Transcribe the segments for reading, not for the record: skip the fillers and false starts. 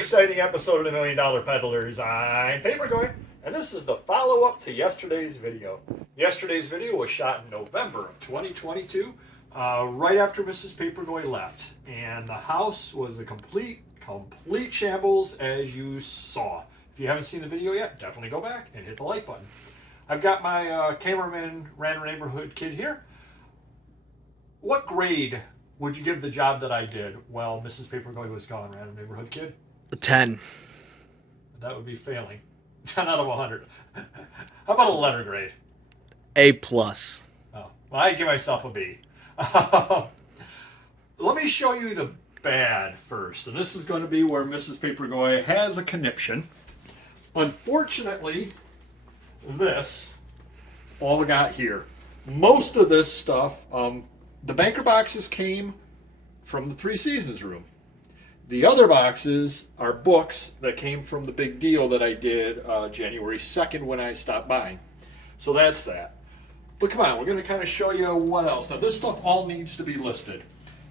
exciting episode of the $1 Million Peddlers. I'm Papergoy, and this is the follow-up to yesterday's video. Yesterday's video was shot in November of 2022, right after Mrs. Papergoy left, and the house was a complete shambles, as you saw. If you haven't seen the video yet, definitely go back and hit the like button. I've got my cameraman, random neighborhood kid here. What grade would you give the job that I did while Mrs. Papergoy was gone, random neighborhood kid? A 10. That would be failing. 10 out of 100. How about a letter grade? A plus. Oh, well, I give myself a B. Let me show you the bad first. And this is going to be where Mrs. Papergoy has a conniption. Unfortunately, this all we got here. Most of this stuff, the banker boxes came from the Three Seasons room. The other boxes are books that came from the big deal that I did January 2nd when I stopped buying. So that's that. But come on, we're going to kind of show you what else. Now this stuff all needs to be listed.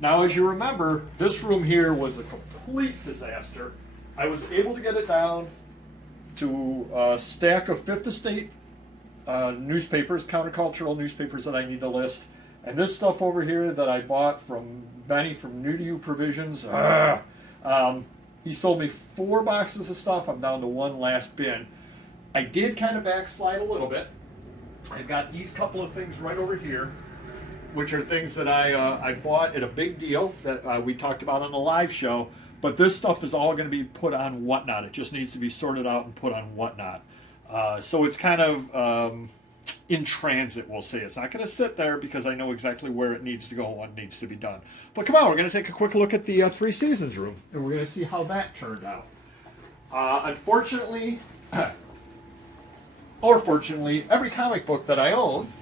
Now as you remember, this room here was a complete disaster. I was able to get it down to a stack of Fifth Estate newspapers, countercultural newspapers that I need to list. And this stuff over here that I bought from Benny from New to You Provisions, he sold me 4 boxes of stuff. I'm down to 1 last bin. I did kind of backslide a little bit. I've got these couple of things right over here, which are things that I bought at a big deal that we talked about on the live show. But this stuff is all going to be put on Whatnot. It just needs to be sorted out and put on Whatnot. So it's kind of in transit, we'll say. It's not going to sit there because I know exactly where it needs to go and what needs to be done. But come on, we're going to take a quick look at the Three Seasons room, and we're going to see how that turned out. Unfortunately, or fortunately, every comic book that I own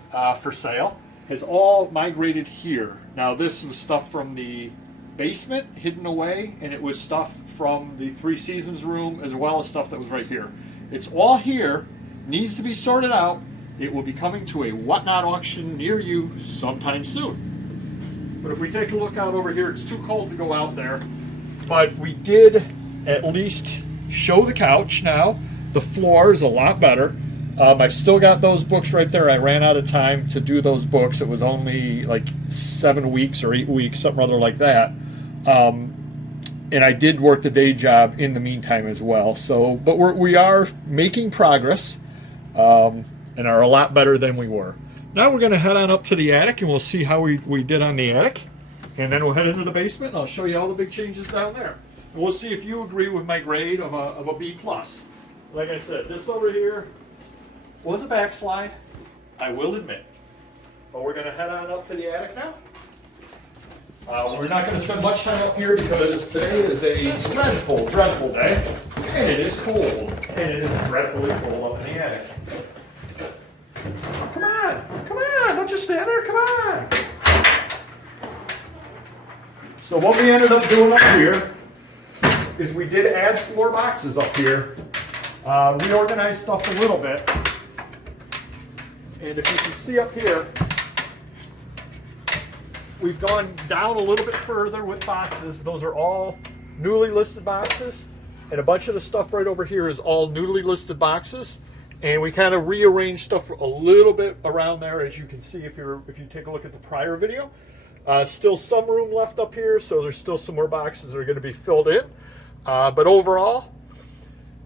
for sale has all migrated here. Now, this was stuff from the basement hidden away, and it was stuff from the Three Seasons room as well as stuff that was right here. It's all here, needs to be sorted out. It will be coming to a Whatnot auction near you sometime soon. But if we take a look out over here, it's too cold to go out there. But we did at least show the couch now. The floor is a lot better. I've still got those books right there. I ran out of time to do those books. It was only like 7 weeks or 8 weeks, something other like that. And I did work the day job in the meantime as well. So, but we are making progress. And are a lot better than we were. Now we're going to head on up to the attic and we'll see how we did on the attic. And then we'll head into the basement and I'll show you all the big changes down there. And we'll see if you agree with my grade of a B+. Like I said, this over here was a backslide, I will admit. But we're going to head on up to the attic now. We're not going to spend much time up here because today is a dreadful, dreadful day. And it is cold. And it is dreadfully cold up in the attic. Come on, don't just stand there, come on. So what we ended up doing up here is we did add some more boxes up here, reorganized stuff a little bit. And if you can see up here, we've gone down a little bit further with boxes. Those are all newly listed boxes. And a bunch of the stuff right over here is all newly listed boxes. And we kind of rearranged stuff a little bit around there, as you can see if you take a look at the prior video. Still some room left up here, so there's still some more boxes that are going to be filled in. But overall,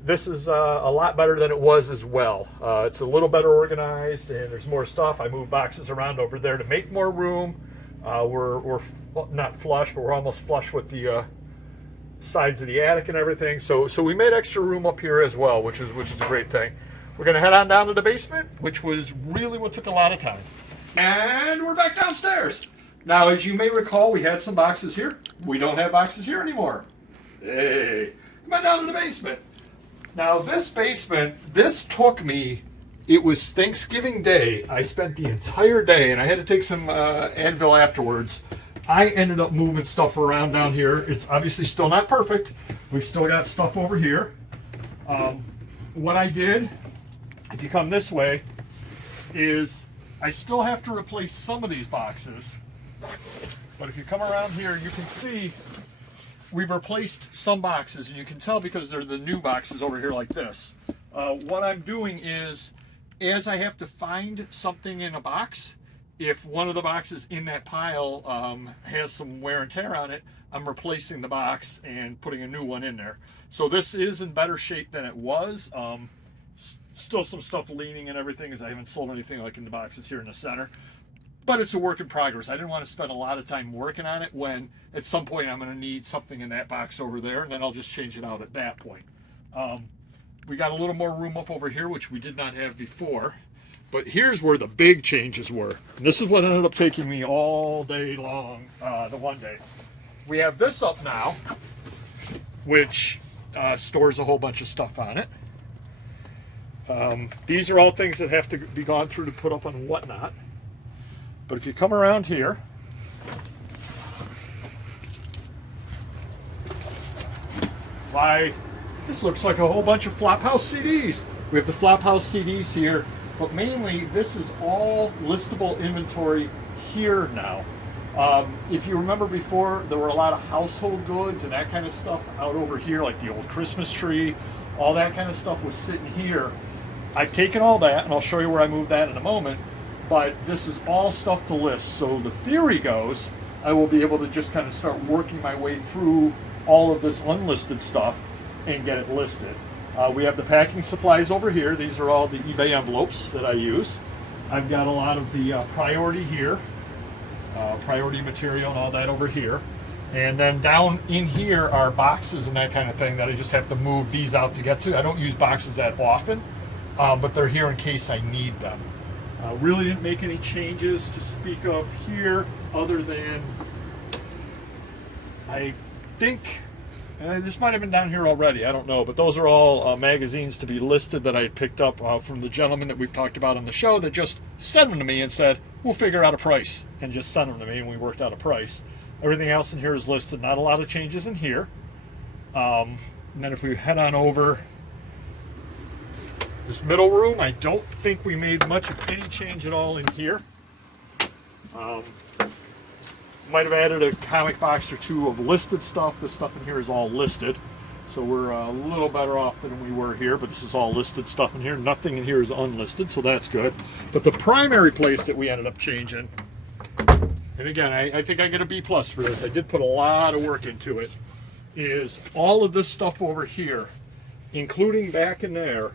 this is a lot better than it was as well. It's a little better organized, and there's more stuff. I moved boxes around over there to make more room. We're not flush, but we're almost flush with the sides of the attic and everything. So we made extra room up here as well, which is a great thing. We're going to head on down to the basement, which was really what took a lot of time. And we're back downstairs. Now, as you may recall, we had some boxes here. We don't have boxes here anymore. Hey, come on down to the basement. Now, this basement, this took me, it was Thanksgiving Day. I spent the entire day, and I had to take some Advil afterwards. I ended up moving stuff around down here. It's obviously still not perfect. We've still got stuff over here. What I did, if you come this way, is I still have to replace some of these boxes. But if you come around here, you can see we've replaced some boxes, and you can tell because they're the new boxes over here like this. What I'm doing is, as I have to find something in a box, if one of the boxes in that pile has some wear and tear on it, I'm replacing the box and putting a new one in there. So this is in better shape than it was. Still some stuff leaning and everything, as I haven't sold anything like in the boxes here in the center. But it's a work in progress. I didn't want to spend a lot of time working on it when at some point I'm going to need something in that box over there, and then I'll just change it out at that point. We got a little more room up over here, which we did not have before. But here's where the big changes were. This is what ended up taking me all day long, the one day. We have this up now, which stores a whole bunch of stuff on it. These are all things that have to be gone through to put up on whatnot. But if you come around here, why, this looks like a whole bunch of Flophouse CDs. We have the Flophouse CDs here, but mainly this is all listable inventory here now. If you remember before, there were a lot of household goods and that kind of stuff out over here, like the old Christmas tree, all that kind of stuff was sitting here. I've taken all that, and I'll show you where I moved that in a moment. But this is all stuff to list. So the theory goes, I will be able to just kind of start working my way through all of this unlisted stuff and get it listed. We have the packing supplies over here. These are all the eBay envelopes that I use. I've got a lot of the priority here, priority material and all that over here. And then down in here are boxes and that kind of thing that I just have to move these out to get to. I don't use boxes that often, but they're here in case I need them. Really didn't make any changes to speak of here, other than I think, this might have been down here already, I don't know, but those are all magazines to be listed that I picked up from the gentleman that we've talked about on the show that just sent them to me and said, we'll figure out a price, and just sent them to me, and we worked out a price. Everything else in here is listed, not a lot of changes in here. And then if we head on over this middle room, I don't think we made much of any change at all in here. Might have added a comic box or two of listed stuff. This stuff in here is all listed, so we're a little better off than we were here, but this is all listed stuff in here. Nothing in here is unlisted, so that's good. But the primary place that we ended up changing, and again, I think I get a B+ for this, I did put a lot of work into it, is all of this stuff over here, including back in there,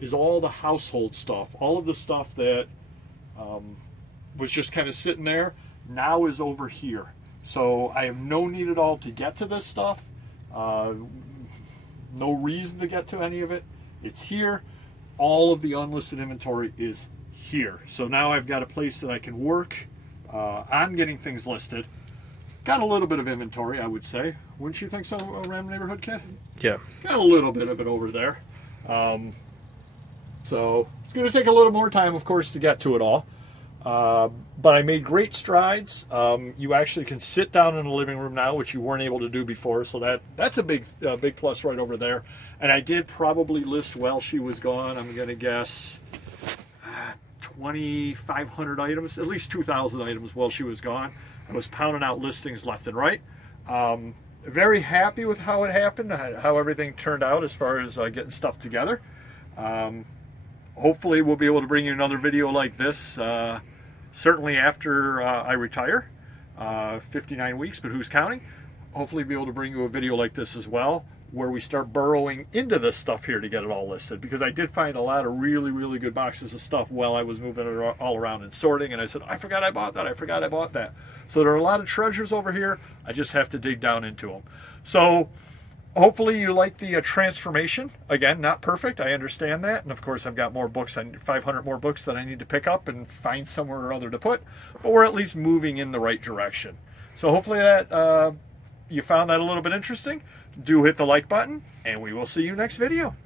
is all the household stuff. All of the stuff that was just kind of sitting there now is over here. So I have no need at all to get to this stuff. No reason to get to any of it. It's here. All of the unlisted inventory is here. So now I've got a place that I can work on getting things listed. Got a little bit of inventory, I would say. Wouldn't you think so, Ram Neighborhood Kid? Yeah. Got a little bit of it over there. So it's going to take a little more time, of course, to get to it all. But I made great strides. You actually can sit down in the living room now, which you weren't able to do before. So that's a big plus right over there. And I did probably list while she was gone, I'm going to guess 2,500 items, at least 2,000 items while she was gone. I was pounding out listings left and right. Very happy with how it happened, how everything turned out as far as getting stuff together. Hopefully we'll be able to bring you another video like this, certainly after I retire, 59 weeks, but who's counting? Hopefully be able to bring you a video like this as well, where we start burrowing into this stuff here to get it all listed, because I did find a lot of really good boxes of stuff while I was moving it all around and sorting, and I said, I forgot I bought that, I forgot I bought that. So there are a lot of treasures over here. I just have to dig down into them. So hopefully you like the transformation. Again, not perfect, I understand that, and of course I've got more books, 500 more books that I need to pick up and find somewhere or other to put, but we're at least moving in the right direction. So hopefully that you found that a little bit interesting. Do hit the like button, and we will see you next video.